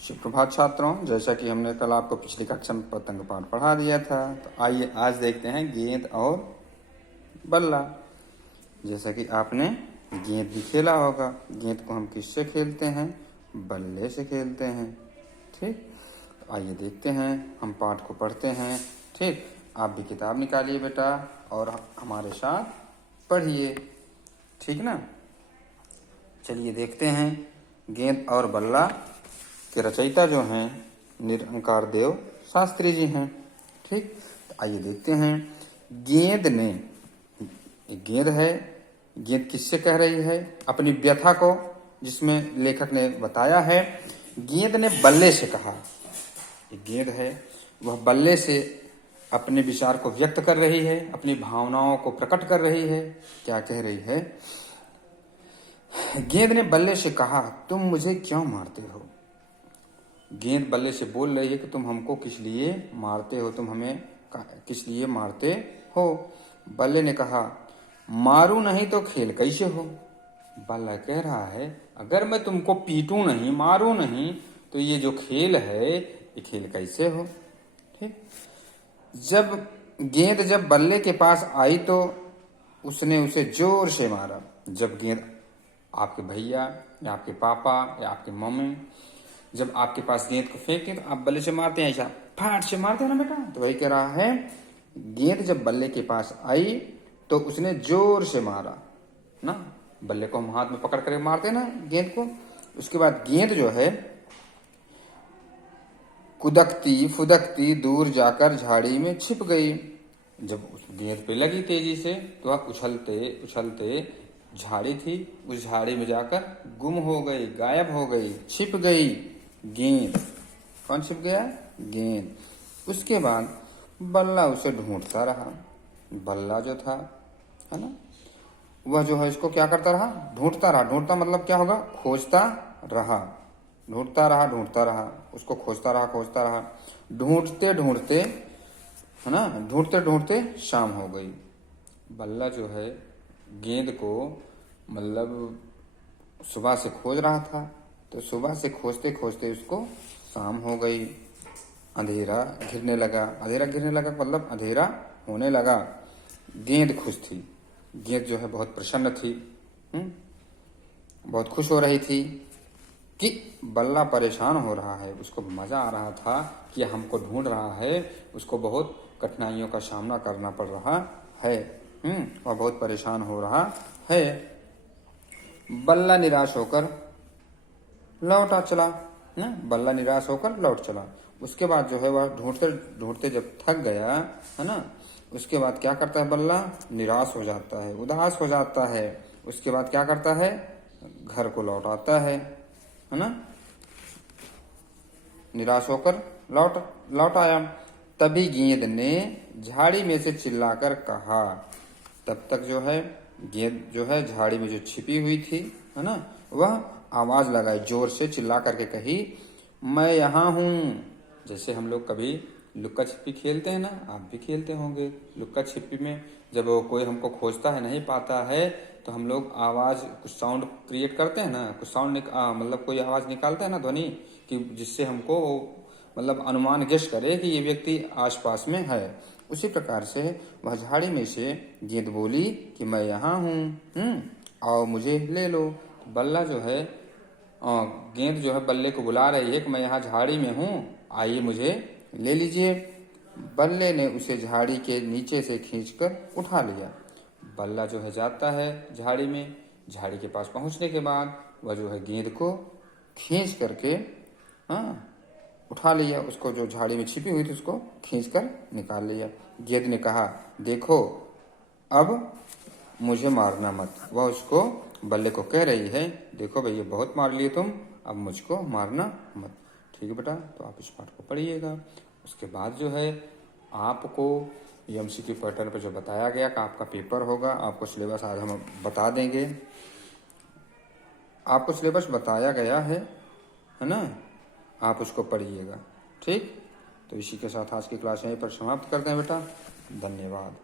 सुप्रभात छात्रों, जैसा कि हमने कल आपको पिछली कक्षा में पतंग पाठ पढ़ा दिया था, तो आइए आज देखते हैं गेंद और बल्ला। जैसा कि आपने गेंद भी खेला होगा। गेंद को हम किससे खेलते हैं? बल्ले से खेलते हैं। ठीक, तो आइए देखते हैं, हम पाठ को पढ़ते हैं। ठीक, आप भी किताब निकालिए बेटा और हमारे साथ पढ़िए। ठीक ना? चलिए देखते हैं। गेंद और बल्ला के रचयिता जो हैं निरंकार देव शास्त्री जी हैं। ठीक, तो आइए देखते हैं। गेंद ने, गेंद है, गेंद किससे कह रही है? अपनी व्यथा को, जिसमें लेखक ने बताया है गेंद ने बल्ले से कहा। गेंद है वह बल्ले से अपने विचार को व्यक्त कर रही है, अपनी भावनाओं को प्रकट कर रही है। क्या कह रही है? गेंद ने बल्ले से कहा, तुम मुझे क्यों मारते हो? गेंद बल्ले से बोल रही है कि तुम हमको किस लिए मारते हो, तुम हमें किस लिए मारते हो? बल्ले ने कहा, मारू नहीं तो खेल कैसे हो? बल्ला कह रहा है, अगर मैं तुमको पीटूं नहीं, मारूं नहीं, तो ये जो खेल है ये खेल कैसे हो? ठीक, जब बल्ले के पास आई तो उसने उसे जोर से मारा। जब गेंद आपके भैया या आपके पापा या आपकी मम्मी जब आपके पास गेंद को फेंकते हैं तो आप बल्ले से मारते हैं, ऐसा फाट से मारते हैं ना बेटा। तो वही कह रहा है, गेंद जब बल्ले के पास आई तो उसने जोर से मारा ना। बल्ले को हम हाथ में पकड़ कर मारते हैं ना गेंद को। उसके बाद गेंद जो है कुदकती फुदकती दूर जाकर झाड़ी में छिप गई। जब उस गेंद पे लगी तेजी से तो वह उछलते उछलते झाड़ी थी, उस झाड़ी में जाकर गुम हो गई, गायब हो गई, छिप गई गेंद। कौन छिप गया? गेंद। उसके बाद बल्ला उसे ढूंढता रहा। बल्ला जो था, है ना, वह जो है इसको क्या करता रहा? ढूंढता रहा। ढूंढता मतलब क्या होगा? खोजता रहा। ढूंढता रहा, ढूंढता रहा, उसको खोजता रहा, खोजता रहा। ढूंढते ढूंढते, है ना, ढूंढते ढूंढते शाम हो गई। बल्ला जो है गेंद को मतलब सुबह से खोज रहा था, तो सुबह से खोजते खोजते उसको शाम हो गई। अंधेरा घिरने लगा। अंधेरा घिरने लगा मतलब अंधेरा होने लगा। गेंद खुश थी। गेंद जो है बहुत प्रसन्न थी, बहुत खुश हो रही थी कि बल्ला परेशान हो रहा है। उसको मजा आ रहा था कि हमको ढूंढ रहा है, उसको बहुत कठिनाइयों का सामना करना पड़ रहा है, वह बहुत परेशान हो रहा है। बल्ला निराश होकर लौटा चला। बल्ला निराश होकर लौट चला। उसके बाद जो है वह ढूंढते ढूंढते जब थक गया, है ना, उसके बाद क्या करता है बल्ला? निराश हो जाता है, उदास हो जाता है। उसके बाद क्या करता है? घर को लौट आता है ना। निराश होकर लौट आया। तभी गेंद ने झाड़ी में से चिल्लाकर कहा। तब तक जो है गेंद जो है झाड़ी में जो छिपी हुई थी, है ना, वह आवाज लगाई, जोर से चिल्ला करके कही, मैं यहाँ हूँ। जैसे हम लोग कभी लुक्का छिपी खेलते हैं ना, आप भी खेलते होंगे। लुक्का छिपी में जब कोई हमको खोजता है, नहीं पाता है, तो हम लोग आवाज, कुछ साउंड क्रिएट करते हैं ना, कुछ साउंड मतलब कोई आवाज निकालता है ना, ध्वनि, कि जिससे हमको मतलब अनुमान गेस करे कि ये व्यक्ति आसपास में है। उसी प्रकार से वह झाड़ी में से गेंद बोली कि मैं यहाँ हूँ, आओ मुझे ले लो। तो बल्ला जो है गेंद जो है बल्ले को बुला रही है कि मैं यहाँ झाड़ी में हूँ, आइए मुझे ले लीजिए। बल्ले ने उसे झाड़ी के नीचे से खींचकर उठा लिया। बल्ला जो है जाता है झाड़ी में। झाड़ी के पास पहुंचने के बाद वह जो है गेंद को खींच करके उठा लिया। उसको जो झाड़ी में छिपी हुई थी उसको खींच कर निकाल लिया। गेंद ने कहा, देखो अब मुझे मारना मत। वह उसको बल्ले को कह रही है, देखो भैया बहुत मार लिए तुम, अब मुझको मारना मत। ठीक है बेटा, तो आप इस पाठ को पढ़िएगा। उसके बाद जो है आपको एमसीक्यू पैटर्न पर जो बताया गया कि आपका पेपर होगा, आपको सिलेबस आज हम बता देंगे। आपको सिलेबस बताया गया है ना, आप उसको पढ़िएगा। ठीक, तो इसी के साथ आज की क्लास यहीं पर समाप्त करते हैं बेटा। धन्यवाद।